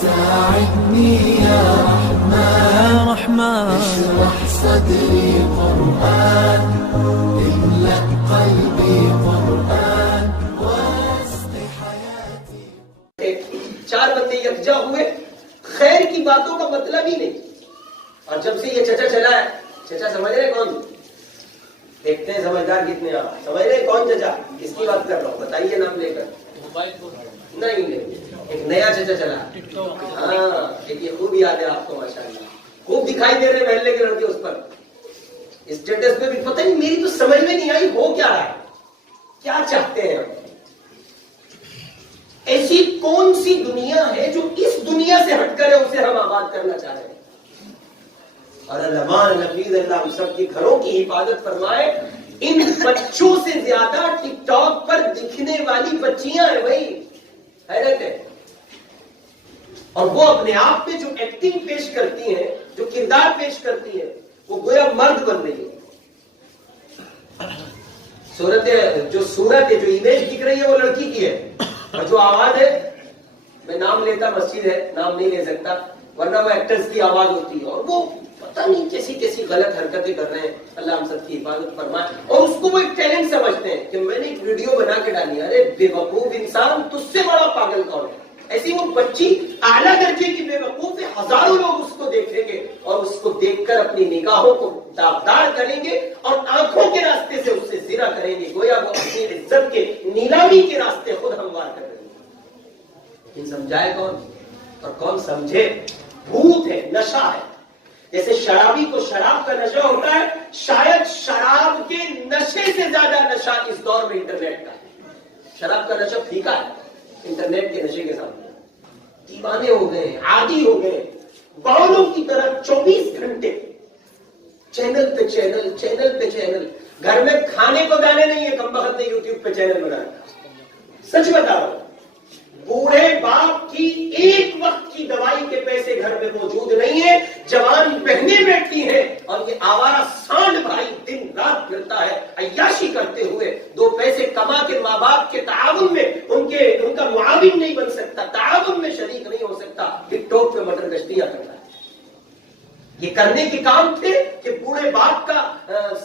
ساعدني يا رحمن اشرح صدري قرآن املأ قلبي قرآن واسق حياتي. 4 بندے یکجا ہوئے، خیر کی باتوں کا مطلب ہی نہیں. اور جب سے یہ چچا چلا ہے، چچا سمجھ رہے کون؟ دیکھتے ہیں سمجھدار کتنے آپ سمجھ رہے کون چچا؟ کس کی بات کر رہا ہوں بتائیے نام لے کر. نہیں ایک نیا چچا چلا. ہاں یہ خوب یاد ہے آپ کو ماشاءاللہ، خوب دکھائی دے رہے محلے کے لڑکے اس پر اسٹیٹس پہ بھی. پتہ نہیں میری تو سمجھ میں نہیں آئی ہو کیا رہا ہے، کیا چاہتے ہیں ہم. ایسی کون سی دنیا ہے جو اس دنیا سے ہٹ کر ہے اسے ہم آباد کرنا چاہ رہے ہیں. اور علمان نفیذ اللہ ہم سب کے گھروں کی حفاظت فرمائے. ان بچوں سے زیادہ ٹک ٹاک پر دکھنے والی بچیاں ہیں بھائی، حیرت ہے. اور وہ اپنے آپ پہ جو ایکٹنگ پیش کرتی ہیں، جو کردار پیش کرتی ہیں، وہ گویا مرد بن رہی ہے. صورت ہے جو امیج دکھ رہی ہے وہ لڑکی کی ہے، اور جو آواز ہے، میں نام لیتا مسجد ہے نام نہیں لے سکتا ورنہ وہ ایکٹرز کی آواز ہوتی ہے. اور وہ پتہ نہیں کیسی غلط حرکتیں کر رہے ہیں. اللہ ہم سب کی حفاظت فرمائے. اور اس کو وہ ایک ٹیلنٹ سمجھتے ہیں کہ میں نے ایک ویڈیو بنا کے ڈالی. ارے بے وقوف انسان، تجھ سے بڑا پاگل کون ہے؟ ایسی وہ بچی اعلیٰ درجے کی بے وقوف ہے. ہزاروں لوگ اس کو دیکھیں گے اور اس کو دیکھ کر اپنی نگاہوں کو داغدار کریں گے اور آنکھوں کے راستے سے اس سے زنا کریں گے، گویا وہ اپنی عزت کے نیلامی کے راستے خود ہموار کر رہے ہیں. لیکن سمجھائے کون اور کون سمجھے؟ بھوت ہے، نشہ ہے. جیسے شرابی کو شراب کا نشہ ہوتا ہے، شاید شراب کے نشے سے زیادہ نشہ اس دور میں انٹرنیٹ کا ہے. شراب کا نشہ پھیکا ہے انٹرنیٹ کے نشے کے سامنے. دیوانے ہو گئے، عادی ہو گئے، باولوں کی طرح 24 گھنٹے چینل پہ چینل. گھر میں کھانے کو دانے نہیں ہے، کم بخت نے یوٹیوب پہ چینل بنایا. سچ بتا رہا ہوں، بوڑھے باپ کی ایک وقت کی دوائی کے پیسے گھر میں موجود نہیں ہے. جوان بہنیں بیٹھتی ہیں اور یہ آوارہ سانڈ بھائی دن رات پھرتا ہے عیاشی کرتے ہوئے. 2 پیسے کما کے ماں باپ کے تعاون میں ان کا معاون نہیں بن سکتا، تعاون میں شریک نہیں ہو سکتا. ٹک ٹاک پہ مٹر گشتیاں کرتا ہے. یہ کرنے کے کام تھے کہ بوڑھے باپ کا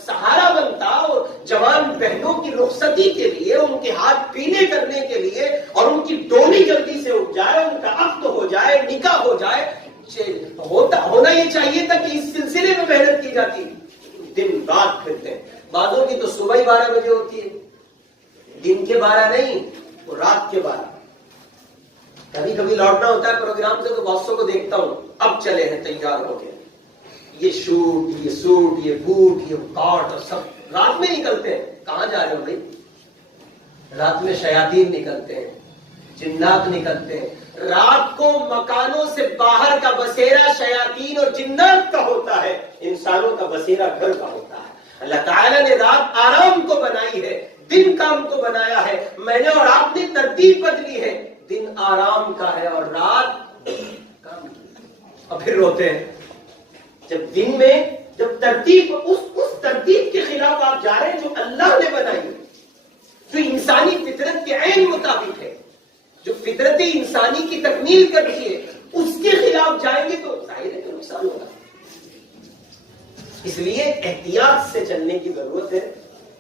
سہارا بنتا اور جوان بہنوں کی رخصتی کے لیے، ان کے ہاتھ پینے کرنے کے لیے، اور ان کی ڈولی جلدی سے اٹھ جائے، ان کا عقد ہو جائے، نکاح ہو جائے. ہونا یہ چاہیے تھا کہ اس سلسلے میں محنت کی جاتی. دن رات پھرتے ہیں. بعضوں کی تو صبح ہی 12 بجے ہوتی ہے، دن کے 12 نہیں، وہ رات کے 12. کبھی لوٹنا ہوتا ہے پروگرام سے تو باسوں کو دیکھتا ہوں، اب چلے ہیں تیار ہو کے. یہ شوٹ، یہ سوٹ، یہ بوٹ، یہ کاٹ اور سب رات میں نکلتے ہیں. کہاں جا رہے ہو بھائی؟ رات میں شیاطین نکلتے ہیں، جنات نکلتے ہیں. رات کو مکانوں سے باہر کا بسیرا شیاطین اور جنات کا ہوتا ہے، انسانوں کا بسیرا گھر کا ہوتا ہے. اللہ تعالیٰ نے رات آرام کو بنائی ہے، دن کام کو بنایا ہے. میں نے اور آپ نے ترتیب بدلی ہے، دن آرام کا ہے اور رات کام کی. اور پھر روتے ہیں جب دن میں ترتیب اس ترتیب کے خلاف آپ جا رہے ہیں جو اللہ نے بنائی ہے، جو انسانی فطرت کے عین مطابق ہے، جو فطرت انسانی کی تکمیل کرتی ہے، اس کے خلاف جائیں گے تو ظاہر ہے کہ نقصان ہوگا. اس لیے احتیاط سے چلنے کی ضرورت ہے.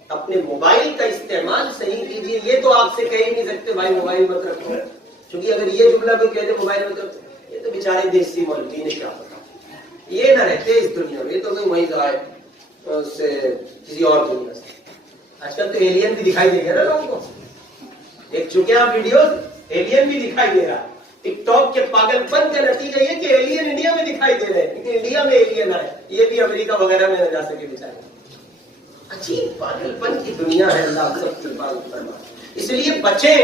اپنے موبائل کا استعمال صحیح کیجیے. یہ تو آپ سے کہہ نہیں سکتے بھائی موبائل مت رکھو، کیونکہ اگر یہ جملہ کوئی کہتے موبائل مت رکھو، یہ تو بیچارے دیسی مولوی نے کیا پتا، یہ نہ رہتے اس دنیا میں. یہ تو کوئی وہیں سے کسی اور دنیا سے. آج کل تو ایلین بھی دکھائی دے گا نا لوگوں کو. دیکھ چکے آپ ویڈیوز، ایلین بھی دکھائی دے رہا. ٹک ٹاک کے پاگل پن کا نتیجہ یہ کہ ایلین انڈیا میں دکھائی دے رہے ہیں، لیکن انڈیا میں ایلین آئے یہ بھی امریکہ وغیرہ میں نہ جا سکے بیچارے. عجیب پاگل پن کی دنیا ہے. اللہ سب کی حفاظت فرمائے. اس لیے بچیں.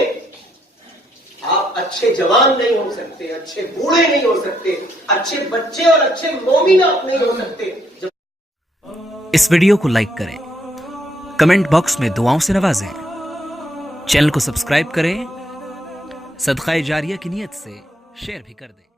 آپ اچھے جوان نہیں ہو سکتے، اچھے بوڑھے نہیں ہو سکتے، اچھے بچے اور اچھے مومن آپ نہیں ہو سکتے. اس ویڈیو کو لائک کریں، کمنٹ باکس میں دعاؤں سے نوازیں، چینل کو سبسکرائب کریں، صدقہ جاریہ کی نیت سے شیئر بھی کر دیں.